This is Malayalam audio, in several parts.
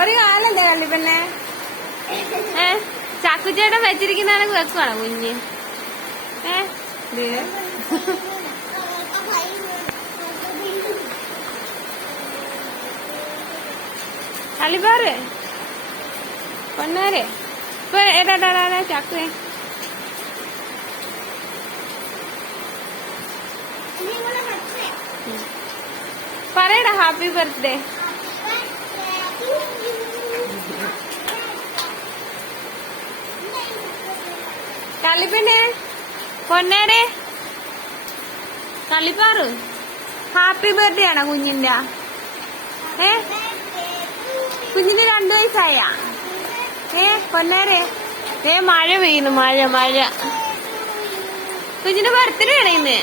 ഒരു കാലല്ലേ കള്ളിപ്പെണ്ണെ? ചക്കുചേട്ടൻ വെച്ചിരിക്കുന്നതാണെങ്കിൽ വെക്കുവാണോ കുഞ്ഞ്? കള്ളിപ്പാറ് പൊന്നാരെ ഇപ്പൊ ഏതാ ചക്കേ? പറയടാ ഹാപ്പി ബർത്ത്ഡേ. കള്ളിപ്പെണ്ണെ പൊന്നേരെ കള്ളിപ്പാറു ഹാപ്പി ബർത്ത്ഡേ ആണോ കുഞ്ഞിന്റെ? കുഞ്ഞിന് 2 വയസ്സായ? പൊന്നേരെ മഴ പെയ്യുന്നു, മഴ മഴ. കുഞ്ഞിന്റെ ബർത്ത്ഡേ ആണ് ഇന്ന്.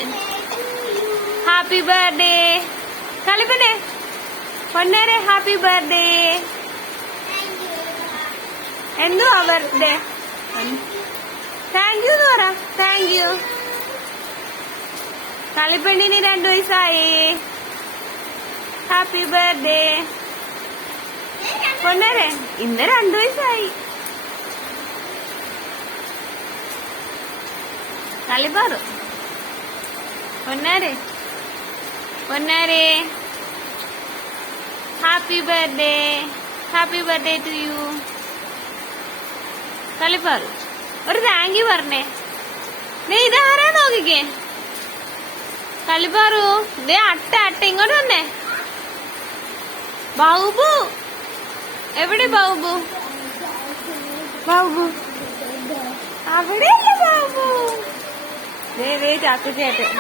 ഹാപ്പി ബർത്ത്ഡേ കള്ളിപ്പെണ്ണെ പൊന്നേരെ, ഹാപ്പി ബർത്ത്ഡേ. എന്തുവാ ബർത്ത്ഡേ? താങ്ക് യു എന്ന് പറ. Thank you. കള്ളിപ്പെണ്ണിന് 2 വയസ്സായി. ഹാപ്പി ബർത്ത്ഡേ പൊന്നേരെ. ഇന്ന് 2 വയസ്സായി. കള്ളിപ്പാറു പൊന്നാരെ പൊന്നാരെ happy birthday. Happy birthday to you. കള്ളിപ്പാറു ഒരു താങ്ക് യു പറഞ്ഞേ. ഇതാരാ നോക്കിക്കേ. കള്ളിപ്പാറു അട്ട അട്ട ഇങ്ങോട്ട് വന്നേ. ബാബു എവിടെ? ബാബു ബാബു അവിടെയല്ല ബാബു. ചാക്കുചേട്ടൻ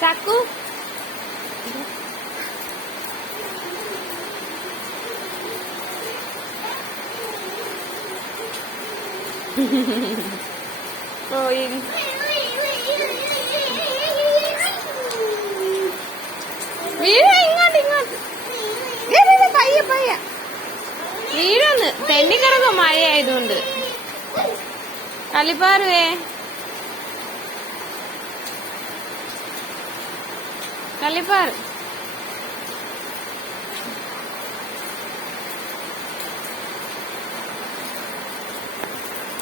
ചാക്കു ഇങ്ങോട്ട് ഇങ്ങോട്ട് പയ്യ പയ്യ വീടൊന്ന് തെന്നിക്കിടക്കും മഴ ആയതുകൊണ്ട്. കള്ളിപ്പാറുവേ കള്ളിപ്പാറ്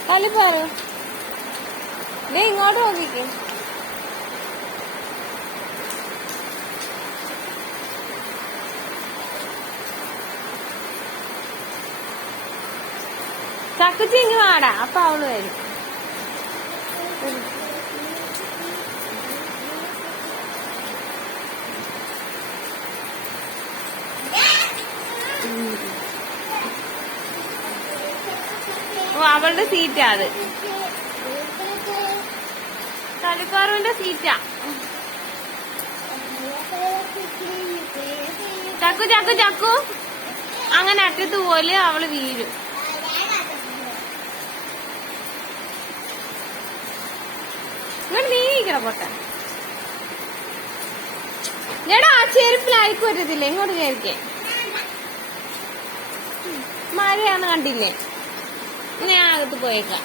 കള്ളിപ്പാറു ഇങ്ങോട്ട് നോക്കിക്കേ. ചക്കുച്ചി ഇങ്ങ് വാടാ, അപ്പൊ അവള് വരും. അവളുടെ സീറ്റാ അത്. കള്ളിപ്പാറുവിന്റെ സീറ്റാ. ചക്കു ചക്കു ചക്കു അങ്ങനെ അറ്റത്ത് പോലെ അവള് വീഴും. ഇങ്ങോട്ട് നീങ്ങിക്കണ പൊട്ടെ. ഞാടാ ആ ചെരുപ്പിലായിരിക്കും പറ്റത്തില്ലേ, ഇങ്ങോട്ട് കയറിക്കേ. മഴയാന്ന് കണ്ടില്ലേ, ഞാൻ അകത്ത് പോയേക്കാം.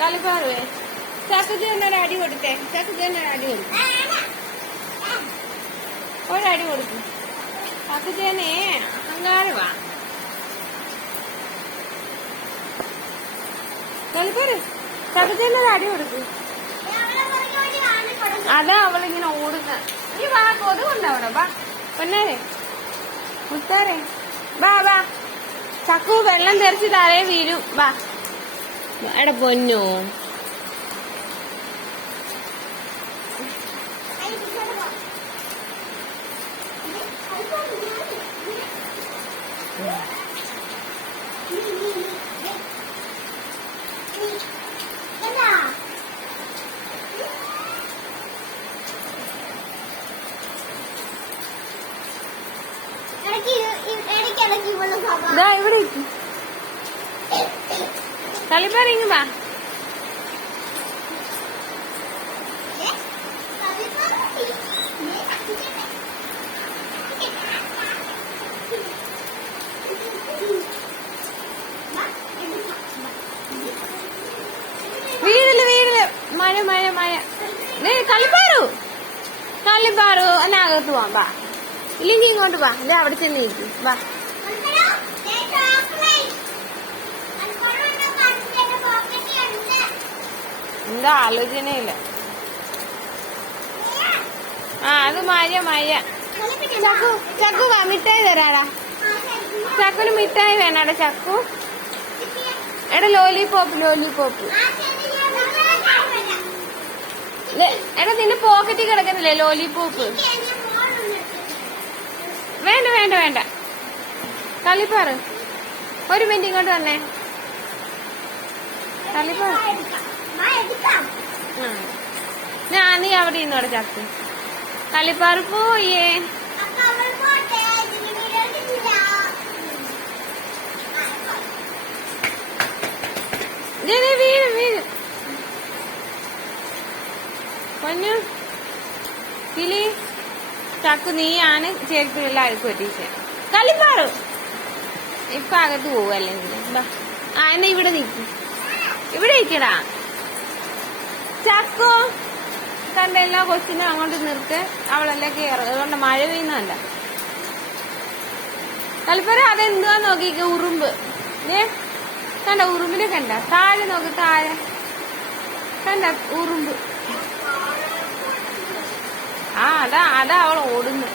കള്ളിപ്പാറുവേ ചക്കുചേട്ടനൊരു അടി കൊടുത്തേ. ചക്കുചേട്ടനൊരു അടി കൊടുക്കും, ഒരടി കൊടുക്കും. ചക്കുചേട്ടനെ അഹങ്കാരവാ. കള്ളിപ്പാറ് ചക്കുചേട്ടനൊരു അടി കൊടുക്കും. അതാ അവളിങ്ങനെ ഓടുക. ഈ വാ, കൊതുകുണ്ടവിടെ. വാ പൊന്നാരെ മുത്താരെ വാ വാ. ചക്കു വെള്ളം തെറിച്ച് താഴെ വീഴും. വാ എടാ പൊന്നോ. ഇവിടെ കളിപ്പാറിങ്ങ് വാ. മായ കളിപ്പാറു അതിനകത്ത് പോവാം വാ. ഇല്ലെങ്കിൽ ഇങ്ങോട്ട് വാ. ഇത് അവിടെ ചെന്ന് നിൽക്കും വാ. എന്താ ആലോചനയില്ല. ആ അത് മായ ചക്കു വാ, മിഠായി തരാടാ. ചക്കുന് മിഠായി വേണാടാ ചക്കു. എടാ ലോലിപോപ്പ് എടാ നിന്റെ പോക്കറ്റിൽ കിടക്കുന്നില്ലേ ലോലിപോപ്പ്? വേണ്ട കളിപ്പാറ്. ഒരു മിനിറ്റ് ഇങ്ങോട്ട് വന്നേ. കളിപ്പാറ് നീ അവിടെ ഇന്നോടെ ചക്കു. കളിപ്പാറ് പോയേ. വീഴും പൊന്നു കിളി. ചക്കു നീയാണ് ചെരുപ്പിലുള്ള അഴുക്ക് പറ്റീച്ച. കളിപ്പാറ് ഇപ്പൊ അകത്ത് പോവും അല്ലെങ്കിൽ. എന്നാ ഇവിടെ നിൽക്കും. ഇവിടെ നിൽക്കടാ ചക്കു. കണ്ട എല്ലാ കൊച്ചിനും അങ്ങോട്ട് നിർത്ത്. അവളെല്ലാം കയറും. അതുകൊണ്ട് മഴ പെയ്യുന്നല്ല. കളിപ്പാറ അതെന്തുവാ നോക്കിക്ക. ഉറുമ്പ് കണ്ട. ഉറുമ്പിനെ കണ്ട. താഴെ നോക്ക്. താഴെ കണ്ട ഉറുമ്പ്. അതാ അവൾ ഓടുന്നു.